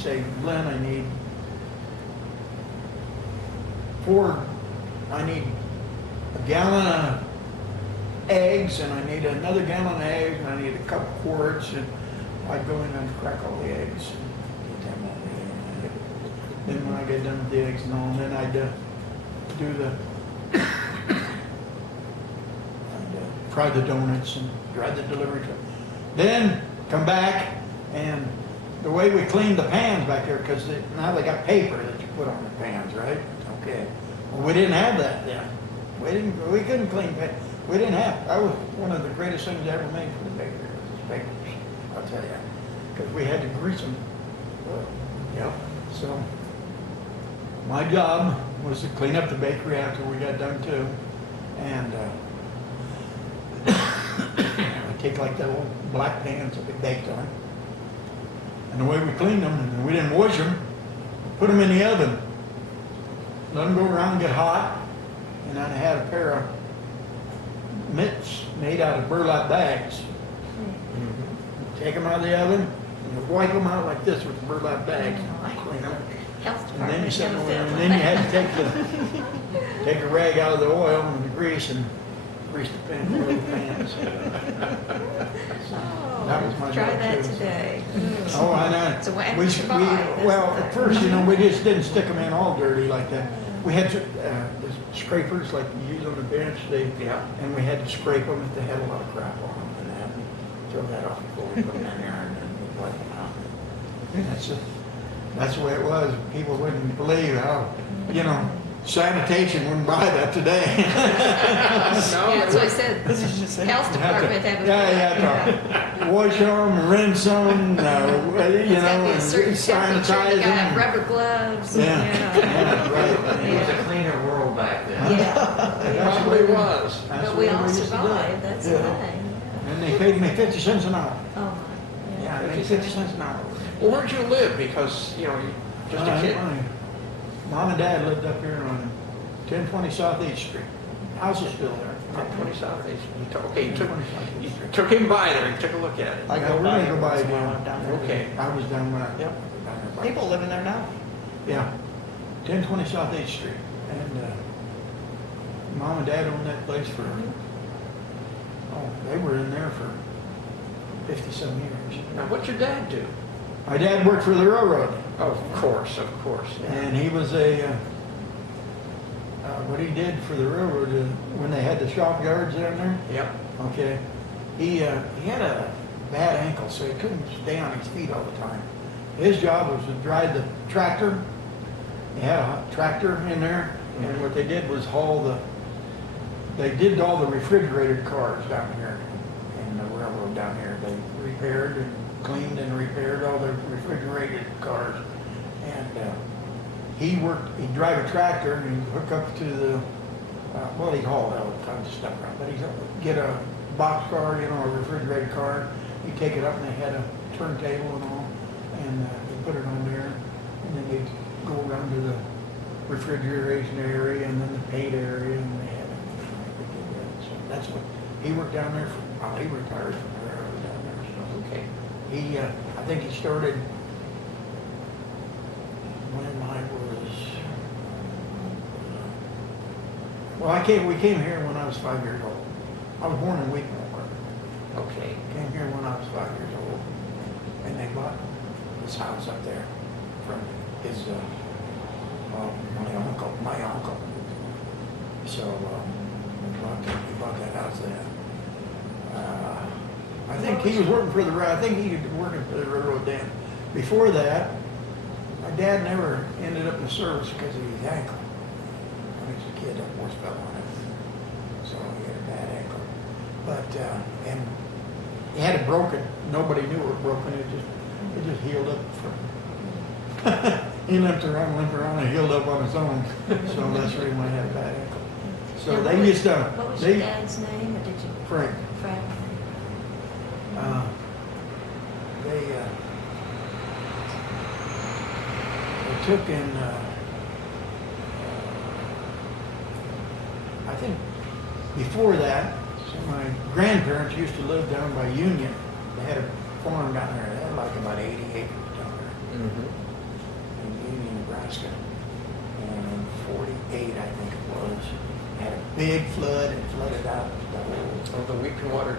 say, Glen, I need a gallon of eggs, and I need another gallon of eggs, and I need a couple quarts, and I'd go in and crack all the eggs. And get them all in. Then when I get done with the eggs and all, then I'd do the fry the donuts and drive the delivery truck. Then come back, and the way we cleaned the pans back there, because now they got paper that you put on the pans, right? Okay. Well, we didn't have that then. We couldn't clean pans. We didn't have. That was one of the greatest things I ever made for the bakery. Was papers, I'll tell you, because we had to grease them. Yep. So my job was to clean up the bakery after we got done too, and I take like the old black pans that we baked on, and the way we cleaned them, and we didn't wash them, put them in the oven, let them go around and get hot, and I had a pair of mitts made out of burlap bags. Mm-hmm. Take them out of the oven, and you wipe them out like this with the burlap bags, clean them. Health And then you department set never them, failed. and then you had to take a rag out of the oil and the grease and grease the pan, oil the pans. Oh, That was my try job, that too. today. Oh, I know. It's a way to survive. That's well, the at thing. first, we just didn't stick them in all dirty like that. We had the scrapers like you use on the bench, and we had to scrape them if they had a lot of crap on them and that. And throw that off before we put them in there, and then we'd wipe them out. And that's the way it was. People wouldn't believe how, sanitation wouldn't buy that today. Yeah, that's what I said. This is just Health department have a. Yeah. Wash them, rinse them, It's gotta be a certain sanitize temperature, you gotta have them. rubber gloves. Yeah, right. It was a cleaner world back then. Yeah. It probably was. That's But the we way all used to do it. survived, that's the Yeah. thing. And they paid me 50 cents an hour. Oh, my. Yeah, they paid 50 cents an hour. Well, where'd you live? Because, you're just a kid. My Mom and Dad lived up here on 1020 South 8th Street. House is still there. 1020 South. You 1020 South 8th Street. took him by there. You took a look at it. I go by it once in a while. I'm down there. Okay. I was down when I. Yep. down there by- People living there now. Yeah, 1020 South 8th Street. And Mom and Dad owned that place for, they were in there for 50-some years. Now, what's your dad do? My dad worked for the railroad, Oh, of course. and he was what he did for the railroad, when they had the shop yards down there, Yep. okay, he had a bad ankle, so he couldn't stay on his feet all the time. His job was to drive the tractor. He had a tractor in there, and what they did was they did all the refrigerated cars down here in the railroad down here. They repaired and cleaned and repaired all the refrigerated cars. And he'd drive a tractor and he'd hook up to the, he'd haul all kinds of stuff around, but he'd get a box car, a refrigerated car. He'd take it up and they had a turntable and all, and he'd put it on there, and then they'd go around to the refrigeration area and then the paint area, and they had they did that. So that's what he worked down there he retired from the railroad down there. So Okay. I think he started when I was. We came here when I was 5 years old. I was born in Wheaton. Okay. Came here when I was 5 years old, and they bought this house up there from his my uncle. So he bought that house then. I think he was working for the railroad then. Before that, my dad never ended up in service because of his ankle. When he was a kid, that horse fell on it, so he had a bad ankle. But and he had it broken. Nobody knew it was broken. It just healed up from. He limped around, and healed up on his own. So that's the reason why he had a bad ankle. So Now, they used to. What was your dad's name, or did you? Frank. Frank. They took in. I think before that, so my grandparents used to live down by Union. They had a farm down there. They had like about 80 acres down there. Mm-hmm. big flood and flooded out the whole. Oh, the weeping water.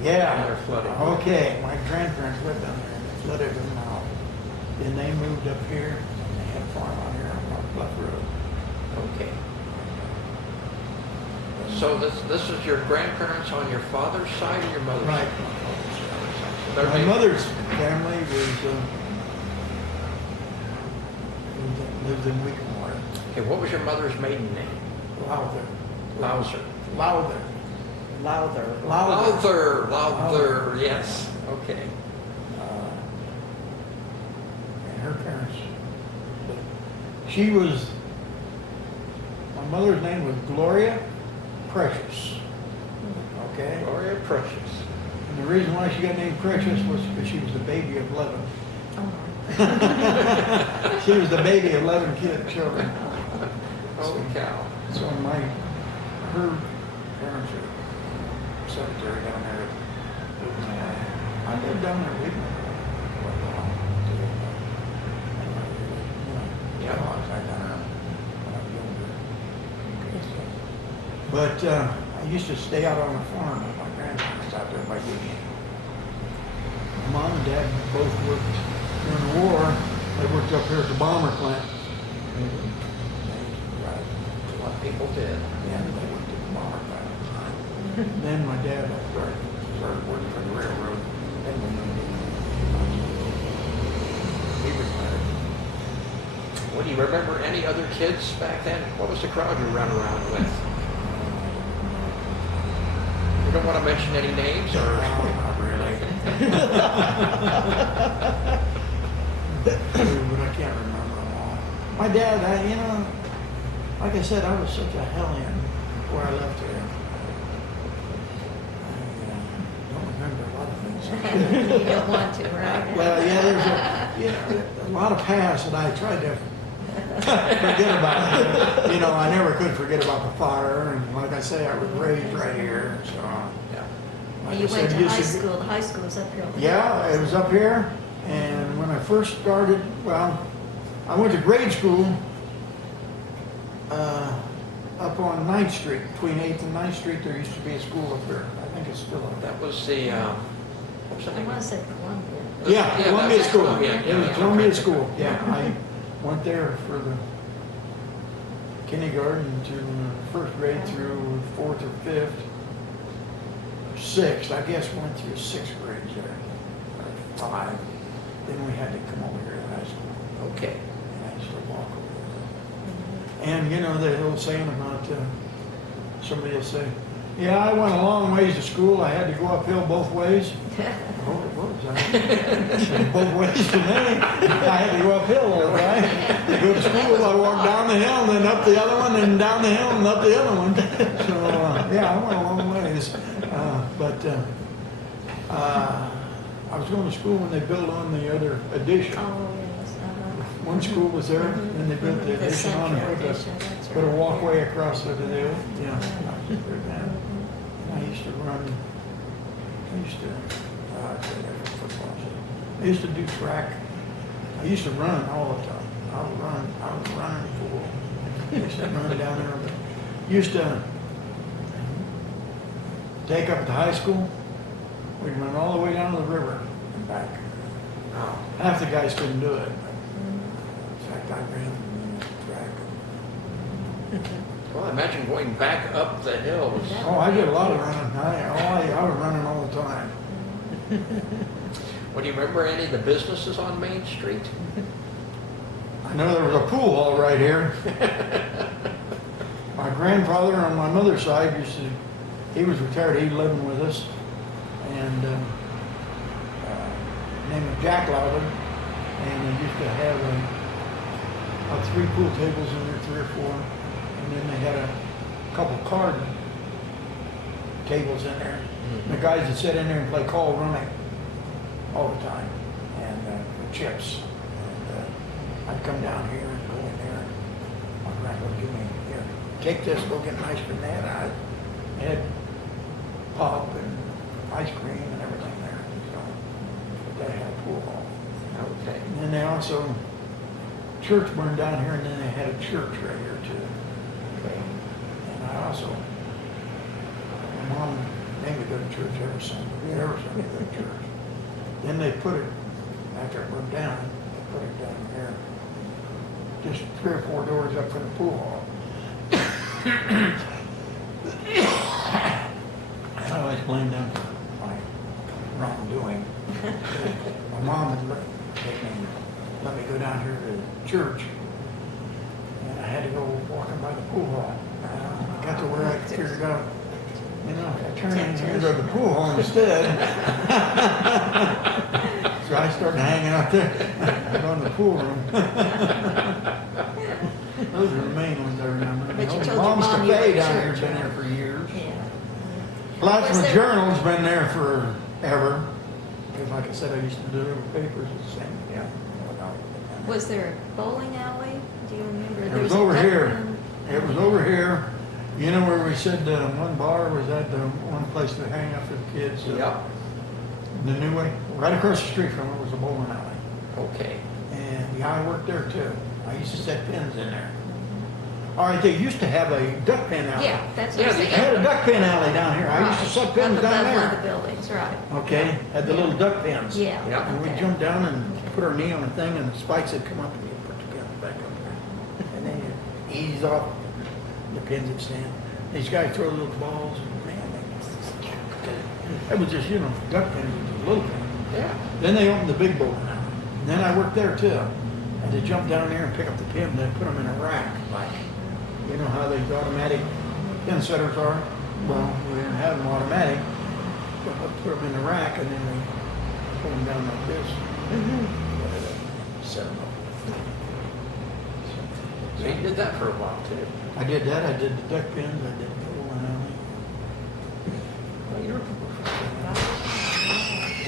Yeah. They're flooded. Okay, my grandparents lived down there and it flooded them out. Then they moved up here and they had a farm out here on North Bluff Road. Okay. So this is your grandparents on your father's side or your mother's Right. side? Their My name- mother's family lived in Weeping Water. Okay, what was your mother's maiden name? Lowther. Lowther. Lowther. Lowther. Lowther, Lowther. Lowther, yes, okay. And her parents. She was, my mother's name was Gloria Precious. Okay? Gloria Precious. And the reason why she got named Precious was because she was the baby of 11. Oh. She was the baby of 11 children. Holy cow. So her parents are cemetery down there. I lived down there with them. Yeah. I was down there when I was younger. But I used to stay out on the farm with my grandparents out there by Union. My mom and dad both worked during the war. They worked up here at the bomber plant. Right. A lot of people did. Yeah, they worked at the bomber plant. Then my dad started working for the railroad. Then we moved in. He retired. Well, do you remember any other kids back then? What was the crowd you ran around with? You don't want to mention any names or? Not really. But I can't remember them all. My dad, like I said, I was such a hellion before I left here. I don't remember a lot of things. You don't want to, right? Well, yeah, there's a lot of past that I tried to forget about. I never could forget about the fire, and like I say, I was raised right here, so. Yeah. like You I said, went to used high school. The high school was up here. on the Yeah, it was up here, and when I first started, I went to grade school up on 9th Street, between 8th and 9th Street. There used to be a school up there. I think it's still up there. That was the, what was the I name? want to say Columbia. Yeah, Yeah, Columbia that's School. Columbia, It yeah, was yeah. Columbia School, yeah. I went there for the kindergarten to first grade through 4th or 5th. 6th, I guess, went through 6th grade there, or 5. Then we had to come over here to high school, Okay. and I used to walk over there. And the old saying about, somebody will say, yeah, I went a long ways to school, I had to go uphill both ways. Oh, what was that? Both ways to me. I had to go uphill all the time. To go to school, I walked down the hill, and then up the other one, and down the hill, and up the other one. So, yeah, I went a long ways. I was going to school when they built on the other addition. Oh, yes. One school was there, then they built the The addition on central it. addition, that's Put a right. walkway across the hill. Yeah, I was there then. I used to run, I played every football team. I used to do track. I used to run all the time. I was running fool. I used to run down there. Used to take up at the high school. We'd run all the way down to the river and back. Oh. Half the guys couldn't do it. In fact, I ran track. Well, imagine going back up the hills. Oh, I did a lot of running. I was running all the time. Well, do you remember any of the businesses on Main Street? I know there was a pool hall right here. My grandfather on my mother's side he was retired, he living with us. And name was Jack Lowder. And they used to have about 3 pool tables in there, 3 or 4. And then they had a couple card tables in there. The guys that sit in there and play call running all the time, and for chips. And I'd come down here and go in there. My grandpa would give me, here, take this, go get an ice cream. They had pop and ice cream and everything there. So, but they had a pool hall. Okay. And then they also, church burned down here, and then they had a church right here too. Okay. And I also Mom made me go to church every Sunday, go to church. Then they put it, after it burned down, they put it down there, just 3 or 4 doors up from the pool hall. I always blamed them for my wrongdoing. My mom had let me go down here to church, and I had to go walking by the pool hall. Got to where I figured out, you know, I turned in here to the pool hall instead. So I started hanging out there, going to the pool room. Those are the main ones I remember. But you Oh, told your Mom's mom you Cafe went to down here's church, been there right? for years. Yeah. Plattsburgh Was there- Journal's been there forever. Because like I said, I used to deliver papers at the same, yeah. Was there a bowling alley? Do you remember? It There was a over duck here. pond. It was over here. You know where we said one bar was at the one place to hang out for the kids? Yep. The new way? Right across the street from it was a bowling alley. Okay. And yeah, I worked there too. I used to set pins in there. All right, they used to have a duck pin alley. Yeah, that's what Yeah, I'm they They saying. had a duck pin alley down here. I used to set pins Up down above one of the there. buildings, right. Okay, had the little duck pins. Yeah. Yeah. And we'd okay. jump down and put our knee on a thing and the spikes would come up and you'd put the pins back up there. And then you ease off, the pins would stand. These guys throw little balls and man, it was just, you know, duck pins, was a little pin. Yeah. Then they opened the big bowling alley. And then I worked there too. And to jump down there and pick up the pins and put them in a rack, like, you know how these automatic pin setters are? Well, we didn't have them automatic, but we put them in the rack and then we pull them down like this. Set them up. So you did that for a while too. I did that. I did the duck pins. I did the bowling alley. Well, you're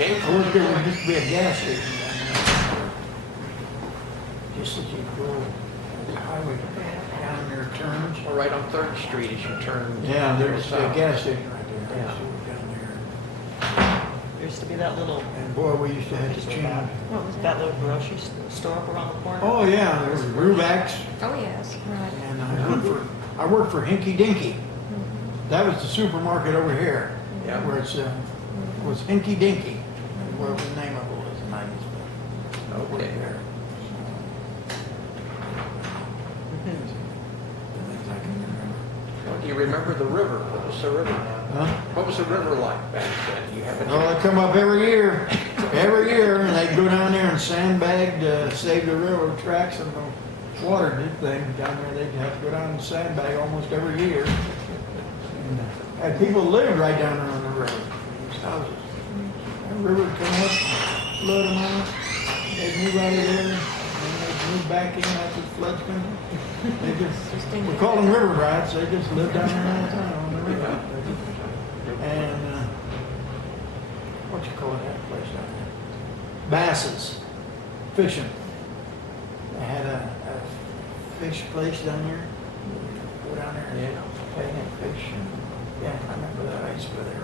I worked there. There used to be a gas station down there. Just as you go, the highway down there turns. Well, right on 3rd Street as you turn. Yeah, there's a south. gas station right there. I Yeah. used to work down there. There used to be that little, And boy, we used to have to change. What was that that? little grocery store up around the corner. Oh, yeah, there was Rubak's. Oh, yes, right. And I worked for Hinky Dinky. That was the supermarket over here. Yeah. Where it's, was Hinky Dinky. What the name of it was, and I used to work Okay. there. The things I can remember. Well, do you remember the river? What was the river? Huh? What was the river like back then? You have Oh, they come up every year, and they'd go down there and sandbag to save the railroad tracks and the water did thing down there. They'd have to go down and sandbag almost every year. And had people lived right down there on the river, these houses. That river would come up, flood them out, they'd move out of there, and they'd move back in after the floods come. They just, we call them river rats, they just lived down there all the time on the river. And, what you call that place down there? Basses, fishing. They had a fish place down there. Go down there and Yeah. play and fish. Yeah, I remember that. I used to go there.